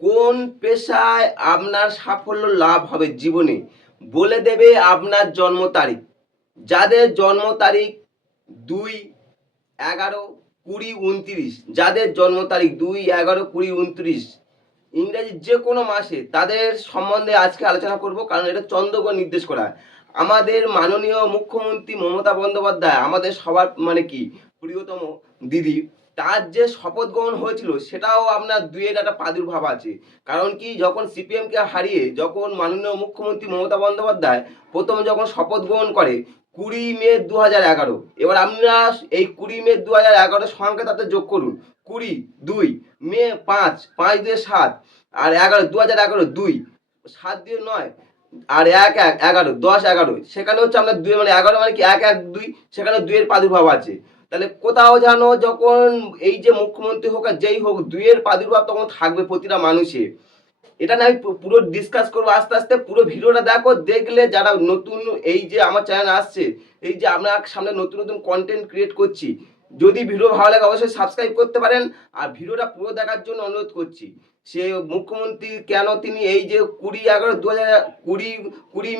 কোন পেশায় আপনার সাফল্য লাভ হবে জীবনে বলে দেবে আপনার জন্ম তারিখ। যাদের জন্ম তারিখ 2/11/20, 29, যাদের জন্ম তারিখ 2/11/20, 29 ইংরেজি যে কোনো মাসে, তাদের সম্বন্ধে আজকে আলোচনা করব, কারণ এটা চন্দ্রগ্রহ নির্দেশ করা। আমাদের মাননীয় মুখ্যমন্ত্রী মমতা বন্দ্যোপাধ্যায়, আমাদের সবার কি প্রিয়তম দিদি, তার যে শপথ গ্রহণ হয়েছিল সেটাও আপনার দুইয়ের একটা প্রাদুর্ভাব আছে। কারণ কি, যখন সিপিএমকে হারিয়ে যখন মাননীয় মুখ্যমন্ত্রী মমতা বন্দ্যোপাধ্যায় প্রথম যখন শপথ গ্রহণ করে 20 মে 2011, এবার আপনারা এই 20 মে 2011 সংখ্যা তাতে যোগ করুন। 20, 2 মে 5, 5 2 7, আর 11 2011, 2 7 2 9, আর 1 1 11, 10 11, সেখানে হচ্ছে আপনার 2 11 কি 1 1 2, সেখানে 2 এর প্রাদুর্ভাব আছে। তাহলে কোথাও যেন যখন এই যে মুখ্যমন্ত্রী হোক আর যেই হোক, 2 এর প্রাদুর্ভাব তখন থাকবে প্রতিটা মানুষের। এটা না আমি পুরো ডিসকাস করবো আস্তে আস্তে। পুরো ভিডিওটা দেখো, দেখলে যারা নতুন এই যে আমার চ্যানেল আসছে, এই যে আপনার সামনে নতুন নতুন কন্টেন্ট ক্রিয়েট করছি, যদি ভিডিও ভালো লাগে অবশ্যই সাবস্ক্রাইব করতে পারেন। আর ভিডিওটা পুরো দেখার জন্য অনুরোধ করছি। সে মুখ্যমন্ত্রী কেন তিনি এই যে 20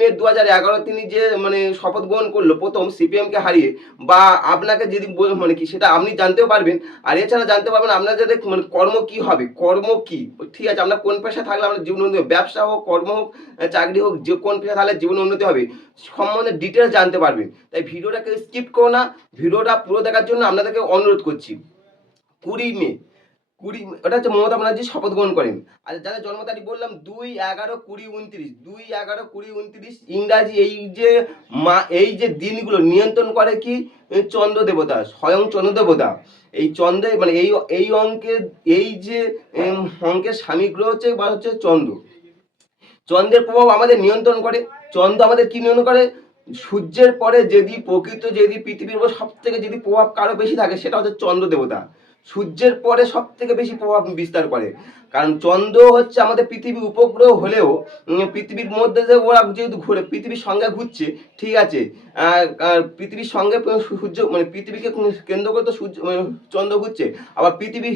মে 2011 তিনি যে শপথ গ্রহণ করলো প্রথম সিপিএমকে হারিয়ে, বা আপনাকে যদি কি সেটা আপনি জানতেও পারবেন। আর এছাড়া জানতে পারবেন আপনার যাদের কর্ম কি হবে, কর্ম কি, ঠিক আছে, আমরা কোন পেশা থাকলে আমাদের জীবন উন্নতি হবে, ব্যবসা হোক, কর্ম হোক, চাকরি হোক, যে কোন পেশা থাকলে জীবন উন্নতি হবে সম্বন্ধে ডিটেলস জানতে পারবেন। তাই ভিডিওটাকে স্কিপ করো না, ভিডিওটা পুরো দেখার জন্য আপনাদেরকে অনুরোধ করছি। 20 মে ওটা হচ্ছে মমতা ব্যানার্জি শপথ গ্রহণ করেন। আর যাদের জন্ম তারিখ বললাম 2/11/20, 29, 2/11/20, 29 ইংরাজি এই যে দিনগুলো নিয়ন্ত্রণ করে কি চন্দ্র দেবতা, স্বয়ং চন্দ্র দেবতা। এই চন্দ্রে এই অঙ্কের এই যে অঙ্কের স্বামী গ্রহ হচ্ছে বা হচ্ছে চন্দ্র। চন্দ্রের প্রভাব আমাদের নিয়ন্ত্রণ করে। চন্দ্র আমাদের কি নিয়ন্ত্রণ করে? সূর্যের পরে যদি পৃথিবীর উপর সব থেকে যদি প্রভাব কারো বেশি থাকে, সেটা হচ্ছে চন্দ্র দেবতা। সূর্যের পরে সব থেকে বেশি প্রভাব বিস্তার করে। কারণ চন্দ্র হচ্ছে আমাদের পৃথিবীর উপগ্রহ হলেও পৃথিবীর মধ্যে যে ওরা যেহেতু ঘুরে পৃথিবীর সঙ্গে ঘুরছে, ঠিক আছে, পৃথিবীর সঙ্গে সূর্য পৃথিবীকে কেন্দ্র করে তো চন্দ্র ঘুরছে, আবার পৃথিবী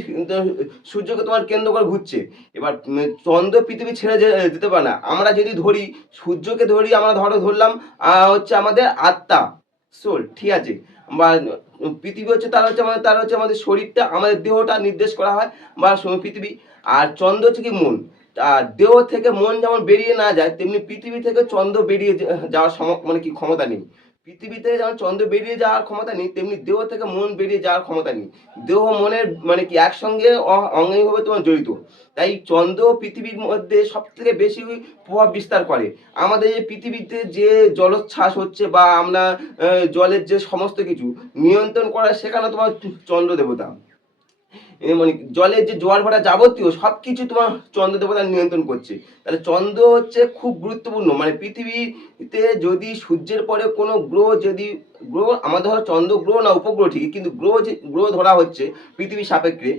সূর্যকে তোমার কেন্দ্র করে ঘুরছে। এবার চন্দ্র পৃথিবী ছেড়ে যেতে পারে না। আমরা যদি ধরি সূর্যকে ধরি, আমরা ধরলাম হচ্ছে আমাদের আত্মা, সোল, ঠিক আছে, বা পৃথিবী হচ্ছে তার হচ্ছে আমাদের শরীরটা, আমাদের দেহটা নির্দেশ করা হয় বা পৃথিবী। আর চন্দ্র হচ্ছে কি মন। আর দেহ থেকে মন যেমন বেরিয়ে না যায়, তেমনি পৃথিবী থেকে চন্দ্র বেরিয়ে যাওয়ার ক্ষমতা নেই। পৃথিবী থেকে যেমন চন্দ্র বেরিয়ে যাওয়ার ক্ষমতা নেই, তেমনি দেহ থেকে মন বেরিয়ে যাওয়ার ক্ষমতা নেই। দেহ মনের কি একসঙ্গে অঙ্গাঙ্গিভাবে তোমার জড়িত। তাই চন্দ্র পৃথিবীর মধ্যে সব থেকে বেশি প্রভাব বিস্তার করে। আমাদের এই পৃথিবীতে যে জলোচ্ছ্বাস হচ্ছে বা আমরা জলের যে সমস্ত কিছু নিয়ন্ত্রণ করা, সেখানে তোমার চন্দ্র দেবতা। জলের যে জোয়ার ভাটা যাবতীয় সবকিছু তোমার চন্দ্র দেবতা নিয়ন্ত্রণ করছে। তাহলে চন্দ্র হচ্ছে খুব গুরুত্বপূর্ণ। পৃথিবীতে যদি সূর্যের পরে কোনো গ্রহ আমাদের ধরো চন্দ্র গ্রহ না উপগ্রহ ঠিকই, কিন্তু গ্রহ ধরা হচ্ছে পৃথিবীর সাপেক্ষে।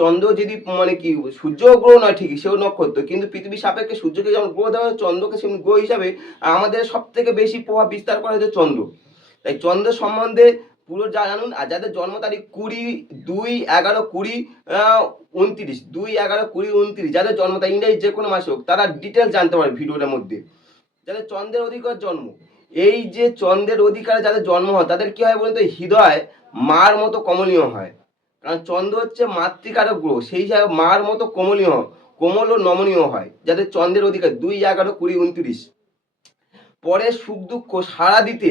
চন্দ্র যদি কি সূর্য গ্রহ নয় ঠিকই, সেও নক্ষত্র, কিন্তু পৃথিবীর সাপেক্ষে সূর্যকে যেমন গ্রহ দেওয়া হয়, চন্দ্রকে সেমন গ্রহ হিসাবে আমাদের সব থেকে বেশি প্রভাব বিস্তার করা হচ্ছে চন্দ্র। তাই চন্দ্র সম্বন্ধে পুরো জানুন। আর যাদের জন্ম তারিখ 2/11/20, 2/11/20, যাদের জন্ম তারিখ ইংরেজি যে কোনো মাসে হোক, তারা ডিটেলস জানতে পারে ভিডিওটার মধ্যে। যাদের চন্দ্রের অধিকার জন্ম, এই যে চন্দ্রের অধিকারে যাদের জন্ম হয়, তাদের কি হয় বলুন তো? হৃদয় মার মতো কমনীয় হয়। কারণ চন্দ্র হচ্ছে মাতৃকারক গ্রহ, সেই হিসাবে মার মতো কোমল ও নমনীয় হয় যাদের চন্দ্রের অধিকার 2/11/20, 29। পরে সুখ দুঃখ সাড়া দিতে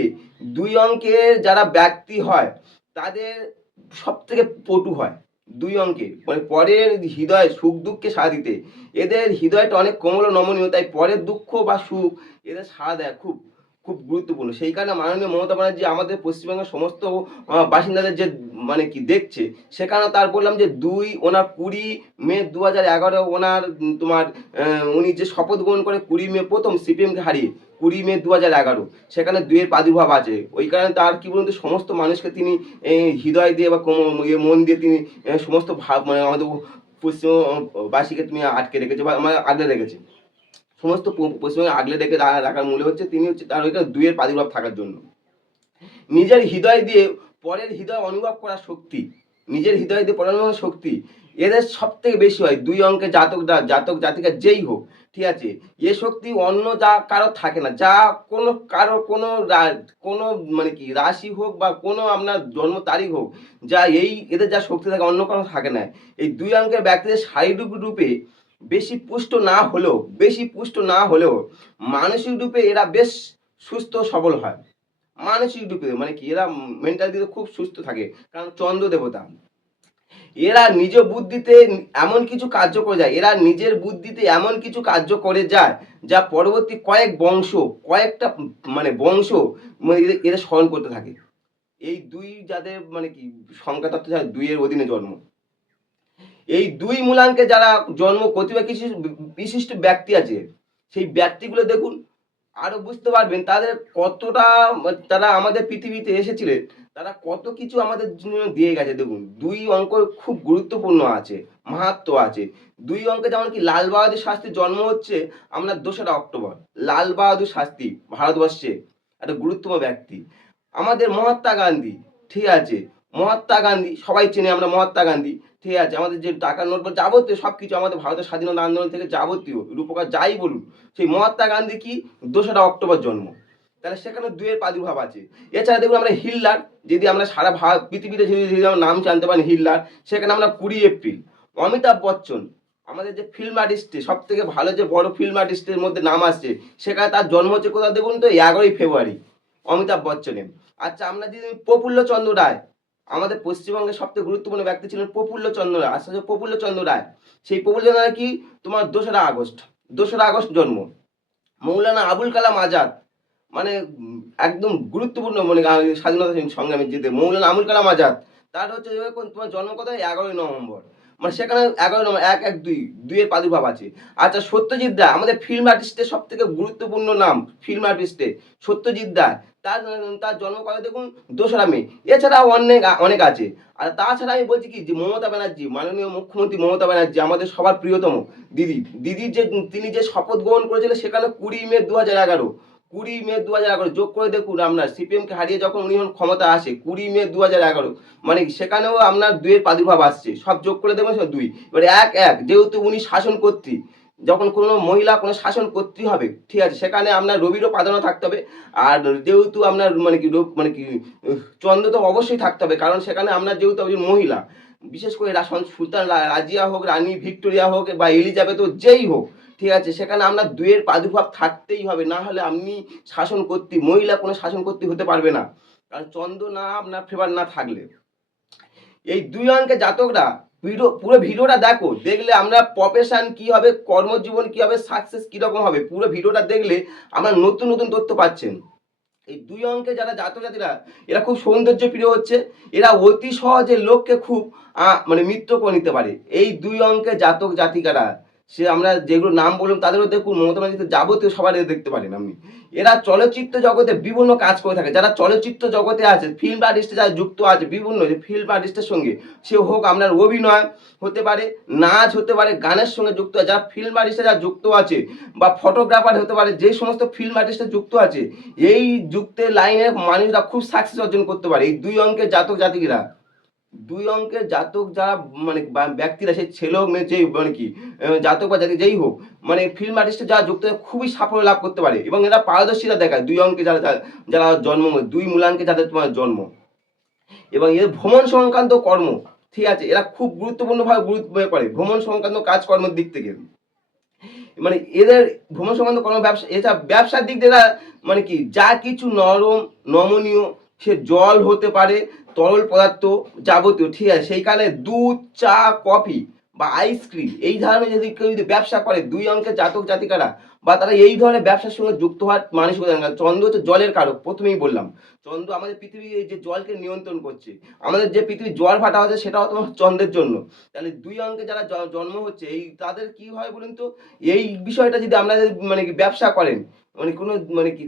2 অঙ্কের যারা ব্যক্তি হয়, তাদের সব থেকে পটু হয় 2 অঙ্কের। পরের হৃদয় সুখ দুঃখে সাড়া দিতে এদের হৃদয়টা অনেক কোমল ও নমনীয়। তাই পরের দুঃখ বা সুখ এদের সাড়া দেয়, খুব খুব গুরুত্বপূর্ণ। সেই কারণে মাননীয় মমতা ব্যানার্জি আমাদের পশ্চিমবঙ্গের সমস্ত বাসিন্দাদের যে দেখছে, সেখানে তার বললাম যে ওনার 20 মে 2011 ওনার উনি যে শপথ গ্রহণ করে 20 মে প্রথম সিপিএমকে হারিয়ে 20 মে 2011, সেখানে 2 এর প্রাদুর্ভাব আছে। ওই কারণে তার কি বলুন তো, সমস্ত মানুষকে তিনি হৃদয় দিয়ে বা মন দিয়ে তিনি সমস্ত ভাব আমাদের পশ্চিমবাসীকে তুমি আটকে রেখেছে বা আগলে রেখেছে। সমস্ত পশ্চিমবঙ্গে আগলে রেখে রাখার মূলে হচ্ছে তিনি হচ্ছে তার ওইখানে 2 এর প্রাদুর্ভাব থাকার জন্য। নিজের হৃদয় দিয়ে পরের হৃদয় অনুভব করার শক্তি, নিজের হৃদয় দিয়ে পরের শক্তি, এদের সব থেকে বেশি হয় 2 অঙ্কের জাতক জাতিকা যেই হোক, ঠিক আছে? এ শক্তি অন্য যা কারো থাকে না। যা কোনো কারো কোনো মানে কি রাশি হোক বা কোনো আপনার জন্ম তারিখ হোক, যা এদের যা শক্তি থাকে অন্য কারো থাকে না। এই 2 অঙ্কের ব্যক্তিদের শারীরিক রূপে বেশি পুষ্ট না হলেও মানসিক রূপে এরা বেশ সুস্থ সবল হয়। মানসিক রূপে মানে কি এরা মেন্টাল দিকে খুব সুস্থ থাকে, কারণ চন্দ্র দেবতা। এরা নিজ বুদ্ধিতে এমন কিছু কার্য করে যায়, এরা নিজের বুদ্ধিতে এমন কিছু কার্য করে যায় যা পরবর্তী কয়েকটা মানে বংশ মানে এরা স্মরণ করতে থাকে। এই দুই যাদের মানে কি সংখ্যা তত্ত্ব 2 এর অধীনে জন্ম, এই 2 মূলাঙ্কে যারা জন্ম প্রতিভা কিছু বিশিষ্ট ব্যক্তি আছে, সেই ব্যক্তিগুলো দেখুন, আরো বুঝতে পারবেন তাদের কতটা তারা আমাদের পৃথিবীতে এসেছিলেন, তারা কত কিছু আমাদের জন্য দিয়ে গেছে। দেখুন 2 অঙ্ক খুব গুরুত্বপূর্ণ আছে, মাহাত্ম্য আছে। 2 অঙ্কে যেমন কি লাল বাহাদুর শাস্ত্রীর জন্ম হচ্ছে আপনার 2রা অক্টোবর। লাল বাহাদুর শাস্ত্রী ভারতবর্ষে একটা গুরুত্বপূর্ণ ব্যক্তি। আমাদের মহাত্মা গান্ধী, ঠিক আছে? মহাত্মা গান্ধী সবাই চেনে আমরা মহাত্মা গান্ধী, ঠিক আছে? আমাদের যে টাকা নোট বা যাবতীয় সব কিছু আমাদের ভারতের স্বাধীনতা আন্দোলন থেকে যাবতীয় রূপকার যাই বলুন, সেই মহাত্মা গান্ধী কি 2রা অক্টোবর জন্ম। তাহলে সেখানে 2 এর প্রাদুর্ভাব আছে। এছাড়া দেখুন আমরা হিটলার, যদি আমরা সারা পৃথিবীতে যদি আমরা নাম জানতে পারেন হিটলার, সেখানে আমরা 20 এপ্রিল। অমিতাভ বচ্চন, আমাদের যে ফিল্ম আর্টিস্টে সব থেকে ভালো যে বড় ফিল্ম আর্টিস্টের মধ্যে নাম আসছে, সেখানে তার জন্ম হচ্ছে কোথাও দেখুন তো 11ই ফেব্রুয়ারি, অমিতাভ বচ্চনের। আচ্ছা, আমরা যদি প্রফুল্লচন্দ্র রায়, আমাদের পশ্চিমবঙ্গের সবথেকে গুরুত্বপূর্ণ ব্যক্তি ছিলেন প্রফুল্লচন্দ্র রায়। আসলে প্রফুল্লচন্দ্র রায়, সেই প্রফুল্লচন্দ্র রায় কি তোমার 2রা আগস্ট জন্ম। মৌলানা আবুল কালাম আজাদ, মানে একদম গুরুত্বপূর্ণ মানে স্বাধীনতা সংগ্রামের যেতে মৌলানা আবুল কালাম আজাদ, তার হচ্ছে তোমার জন্ম কথা 11ই নভেম্বর। মানে সেখানে 11 নম্বর 1 1 2 এর প্রাদুর্ভাব আছে। আচ্ছা, সত্যজিৎ রায়, আমাদের ফিল্ম আর্টিস্টের সব থেকে গুরুত্বপূর্ণ নাম, ফিল্ম আর্টিস্টে সত্যজিৎ রায়, তার তার জন্ম কথা দেখুন 2রা মে। এছাড়াও অনেক আছে। আর তাছাড়া আমি বলছি কি যে মমতা ব্যানার্জি, মাননীয় মুখ্যমন্ত্রী মমতা ব্যানার্জি, আমাদের সবার প্রিয়তম দিদির যে তিনি যে শপথ গ্রহণ করেছিলেন, সেখানে 20 মে 2011, 20 মে 2011 যোগ করে দেখুন। আপনার সিপিএমকে হারিয়ে যখন উনি ক্ষমতা আসে 20 মে 2011, মানে সেখানেও আপনার 2 এর প্রাদুর্ভাব আসছে। সব যোগ করে দেবেন 2। এবারে 1 যেহেতু উনি শাসন কর্ত্রী, যখন কোনো মহিলা কোনো শাসন কর্ত্রী হবে, ঠিক আছে, সেখানে আপনার রবিরও প্রাধান্য থাকতে হবে। আর যেহেতু আপনার মানে কি চন্দ্র তো অবশ্যই থাকতে হবে, কারণ সেখানে আপনার যেহেতু একজন মহিলা, বিশেষ করে সুলতান রাজিয়া হোক, রানী ভিক্টোরিয়া হোক বা এলিজাবেথ হোক, যেই হোক, ঠিক আছে, সেখানে আপনার 2 এর প্রাদুর্ভাব থাকতেই হবে। না হলে আপনি শাসন কর্ত্রী, মহিলা কোনো শাসন কর্ত্রী হতে পারবে না, কারণ চন্দ্র না আপনার ফেভার না থাকলে। এই 2 অঙ্কের জাতকরা পুরো ভিডিওটা দেখলে আমরা প্রফেশন কি হবে, কর্মজীবন কি হবে, সাকসেস কিরকম হবে, পুরো ভিডিওটা দেখলে আমরা নতুন নতুন তথ্য পাচ্ছেন। এই 2 অঙ্কে যারা জাতক জাতিরা, এরা খুব সৌন্দর্য প্রিয় হচ্ছে, এরা অতি সহজে লোককে খুব মানে মিত্র করে নিতে পারে। এই 2 অঙ্কের জাতক জাতিকারা, সে আমরা যেগুলো নাম বললাম তাদেরও দেখুন, মমতা ব্যানার্জিতে যাবতীয় সবার দেখতে পারেন আপনি। এরা চলচ্চিত্র জগতে বিভিন্ন কাজ করে থাকে। যারা চলচ্চিত্র জগতে আছে, ফিল্ম আর্টিস্টে যারা যুক্ত আছে, বিভিন্ন যে ফিল্ম আর্টিস্টের সঙ্গে, সে হোক আপনার অভিনয় হতে পারে, নাচ হতে পারে, গানের সঙ্গে যুক্ত আছে, যারা ফিল্ম আর্টিস্টে যারা যুক্ত আছে, বা ফটোগ্রাফার হতে পারে, যে সমস্ত ফিল্ম আর্টিস্টে যুক্ত আছে, এই যুক্তের লাইনে মানুষরা খুব সাকসেস অর্জন করতে পারে। এই 2 অঙ্কের জাতক জাতিকরা, 2 অঙ্কের জাতক যারা মানে ব্যক্তিরা, সেই ছেলে হোক মেয়ে, যেই মানে কি জাতক বা জাতি যেই হোক, মানে ফিল্ম আর্টিস্টে যারা যুক্ত খুবই সাফল্য লাভ করতে পারে, এবং এরা পারদর্শিতা দেখায়। 2 অঙ্কে যারা যারা জন্ম, 2 মূলাঙ্কে যাদের তোমার জন্ম, এবং এর ভ্রমণ সংক্রান্ত কর্ম, ঠিক আছে, এরা খুব গুরুত্বপূর্ণভাবে গুরুত্ব করে ভ্রমণ সংক্রান্ত কাজকর্মের দিক থেকে। মানে এদের ভ্রমণ সংক্রান্ত কোনো ব্যবসা, এছাড়া ব্যবসার দিক দিয়ে এরা মানে কি যা কিছু নরম নমনীয়, সে জল হতে পারে, তরল পদার্থ যাবতীয়, ঠিক আছে, সেই কারণে দুধ, চা, কফি বা আইসক্রিম, এই ধরনের যদি কেউ যদি ব্যবসা করে, 2 অঙ্কের জাতক জাতিকারা, বা তারা এই ধরনের ব্যবসার সঙ্গে যুক্ত হওয়ার মানসিকতা। চন্দ্র হচ্ছে জলের কারক, প্রথমেই বললাম। চন্দ্র আমাদের পৃথিবী এই যে জলকে নিয়ন্ত্রণ করছে, আমাদের যে পৃথিবীর জল ভাটা হচ্ছে সেটাও তোমার চন্দ্রের জন্য। তাহলে 2 অঙ্কে যারা জন্ম হচ্ছে, এই তাদের কি হয় বলুন তো, এই বিষয়টা যদি আমরা মানে কি ব্যবসা করেন, মানে কোনো মানে কি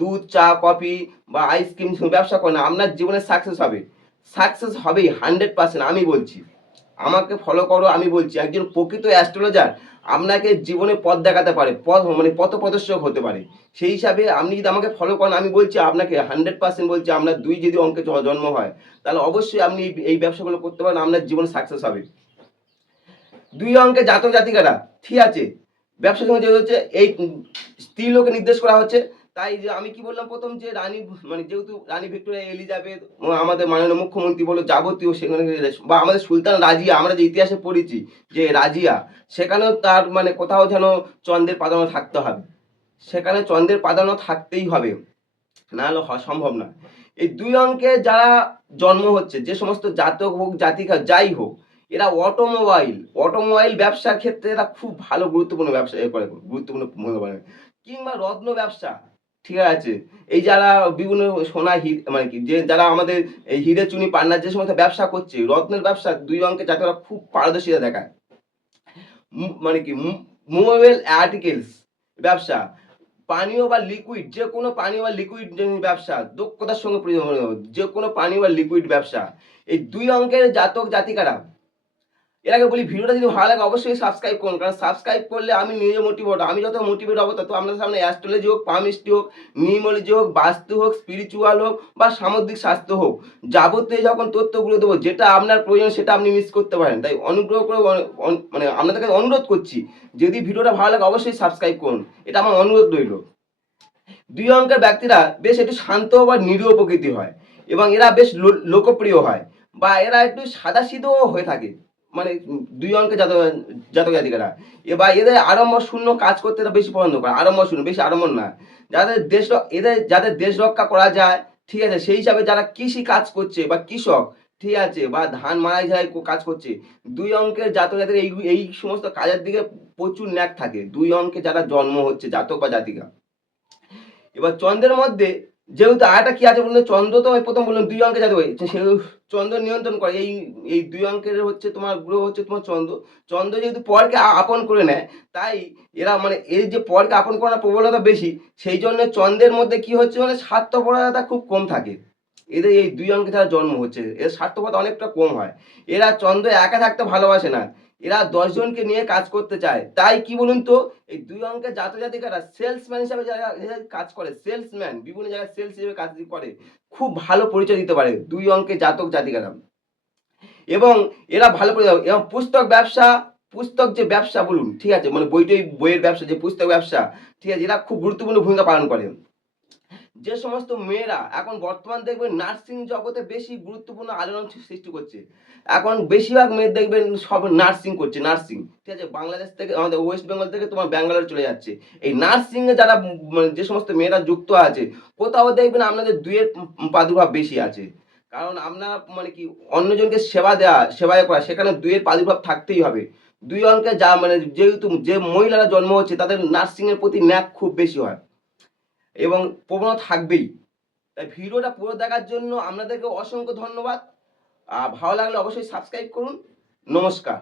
দুধ, চা, কফি বা আইসক্রিম ব্যবসা করেন, আপনার জীবনে সাকসেস হবেই 100%। আমি বলছি, আমাকে ফলো করো, আমি বলছি, একজন প্রকৃত অ্যাস্ট্রোলজার আপনাকে জীবনে পথ দেখাতে পারে, মানে পথ প্রদর্শক হতে পারে। সেই হিসাবে আপনি যদি আমাকে ফলো করেন, আমি বলছি আপনাকে 100% বলছি, আপনার 2 যদি অঙ্কে জন্ম হয়, তাহলে অবশ্যই আপনি এই ব্যবসাগুলো করতে পারেন, আপনার জীবনে সাকসেস হবে। দুই অঙ্কের জাতক জাতিকারা, ঠিক আছে, ব্যবসার সঙ্গে যেহেতু হচ্ছে এই স্ত্রী লোকে নির্দেশ করা হচ্ছে। তাই যে আমি কি বললাম প্রথম, যে রানী মানে যেহেতু রানী ভিক্টোরিয়া এলিজাবেথ আমাদের মাননীয় মুখ্যমন্ত্রী বলো যাবতীয় সেখানে, বা আমাদের সুলতান রাজিয়া, আমরা যে ইতিহাসে পড়েছি যে রাজিয়া, সেখানেও তার মানে কোথাও যেন চন্দ্রের প্রাধান্য থাকতে হবে, সেখানে চন্দ্রের প্রাধান্য থাকতেই হবে, না হলে সম্ভব না। এই দুই অঙ্কে যারা জন্ম হচ্ছে, যে সমস্ত জাতক হোক জাতিকা যাই হোক, এরা অটোমোবাইল ব্যবসার ক্ষেত্রে এরা খুব ভালো গুরুত্বপূর্ণ ব্যবসা করে, গুরুত্বপূর্ণ ভূমিকা পালন করে। কিংবা রত্ন ব্যবসা, ঠিক আছে, এই যারা বিভিন্ন সোনা মানে কি যে যারা আমাদের এই হিরে চুনি পান্নার যে সমস্ত ব্যবসা করছে, রত্নের ব্যবসা দুই অঙ্কে জাতকরা খুব পারদর্শিতা দেখায়। মানে কি মুভেবল আর্টিকেলস ব্যবসা, পানীয় বা লিকুইড, যে কোনো পানীয় বা লিকুইড ব্যবসা দক্ষতার সঙ্গে যে কোনো পানীয় বা লিকুইড ব্যবসা, এই দুই অঙ্কের জাতক জাতিকারা, এর আগে বলি ভিডিওটা যদি ভালো লাগে অবশ্যই সাবস্ক্রাইব করুন, কারণ সাবস্ক্রাইব করলে আমি নিজে মোটিভেট, আমি যত মোটিভেট হবো তত আপনাদের সামনে অ্যাস্ট্রোলজি হোক, পামিস্ট্রি হোক, নিউমোলজি হোক, বাস্তু হোক, স্পিরিচুয়াল হোক বা সামুদ্রিক স্বাস্থ্য হোক, যাবতীয় যখন তথ্যগুলো দেবো যেটা আপনার প্রয়োজন সেটা আপনি মিস করতে পারেন। তাই অনুগ্রহ করে মানে আপনাদের কাছে অনুরোধ করছি, যদি ভিডিওটা ভালো লাগে অবশ্যই সাবস্ক্রাইব করুন, এটা আমার অনুরোধ রইল। দুই অঙ্কের ব্যক্তিরা বেশ একটু শান্ত বা নিরীহ প্রকৃতি হয়, এবং এরা বেশ লোকপ্রিয় হয়, বা এরা একটু সাদাসিধেও হয়ে থাকে। মানে দুই অঙ্কের জাতক জাতিকারা, বা এদের আড়ম্বর শূন্য কাজ করতে এরা বেশি পছন্দ করে, আড়ম্বর শূন্য, বেশি আড়ম্বর না। যাদের দেশ রক্ষা করা যায়, ঠিক আছে, সেই হিসাবে যারা কৃষি কাজ করছে বা কৃষক, ঠিক আছে, বা ধান মাড়াই ঝাড়াই কাজ করছে, দুই অঙ্কের জাতক জাতিকা এই সমস্ত কাজের দিকে প্রচুর ন্যাক থাকে দুই অঙ্কে যারা জন্ম হচ্ছে জাতক বা জাতিকা। এবার চন্দ্রের মধ্যে যেহেতু আরেকটা কি আছে বলুন, চন্দ্র তো প্রথম বললাম দুই অঙ্কে যাতে হয়েছে, সে চন্দ্র নিয়ন্ত্রণ করে এই এই দুই অঙ্কের হচ্ছে তোমার গ্রহ হচ্ছে তোমার চন্দ্র। চন্দ্র যেহেতু পরকে আপন করে নেয়, তাই এরা মানে এই যে পরকে আপন করার প্রবণতা বেশি, সেই জন্য চন্দ্রের মধ্যে কি হচ্ছে মানে স্বার্থপরতা খুব কম থাকে। এদের এই দুই অঙ্কে যারা জন্ম হচ্ছে এর স্বার্থপরতা অনেকটা কম হয়। এরা চন্দ্র একা থাকতে ভালোবাসে না, এরা 10 জনকে নিয়ে কাজ করতে চায়। তাই কি বলুন তো, এই দুই অঙ্কের জাতক জাতিকারা সেলসম্যান হিসাবে যারা কাজ করে, সেলসম্যান বিভিন্ন জায়গায় সেলস হিসেবে কাজ করে, খুব ভালো পরিচয় দিতে পারে দুই অঙ্কের জাতক জাতিকারা। এবং এরা ভালো পরিচয়, এবং পুস্তক যে ব্যবসা বলুন, ঠিক আছে, মানে বইয়ের ব্যবসা, যে পুস্তক ব্যবসা, ঠিক আছে, এরা খুব গুরুত্বপূর্ণ ভূমিকা পালন করে। যে সমস্ত মেয়েরা এখন বর্তমান দেখবেন নার্সিং জগতে বেশি গুরুত্বপূর্ণ আলোড়ন সৃষ্টি করছে, এখন বেশিরভাগ মেয়ে দেখবেন সব নার্সিং করছে, নার্সিং, ঠিক আছে, বাংলাদেশ থেকে আমাদের ওয়েস্ট বেঙ্গল থেকে তোমার ব্যাঙ্গালোর চলে যাচ্ছে। এই নার্সিং এ যারা মানে যে সমস্ত মেয়েরা যুক্ত আছে, কোথাও দেখবেন আপনাদের দুইয়ের প্রাদুর্ভাব বেশি আছে, কারণ আপনার মানে কি অন্যজনকে সেবায় করা, সেখানে দুইয়ের প্রাদুর্ভাব থাকতেই হবে। দুই অঙ্কে যা মানে যেহেতু যে মহিলারা জন্ম হচ্ছে তাদের নার্সিং এর প্রতি ন্যাক খুব বেশি হয়, এবং প্রবণতা থাকবেই। তাই ভিডিওটা পুরো দেখার জন্য আপনাদেরকে অসংখ্য ধন্যবাদ। ভালো লাগলে অবশ্যই সাবস্ক্রাইব করুন। নমস্কার।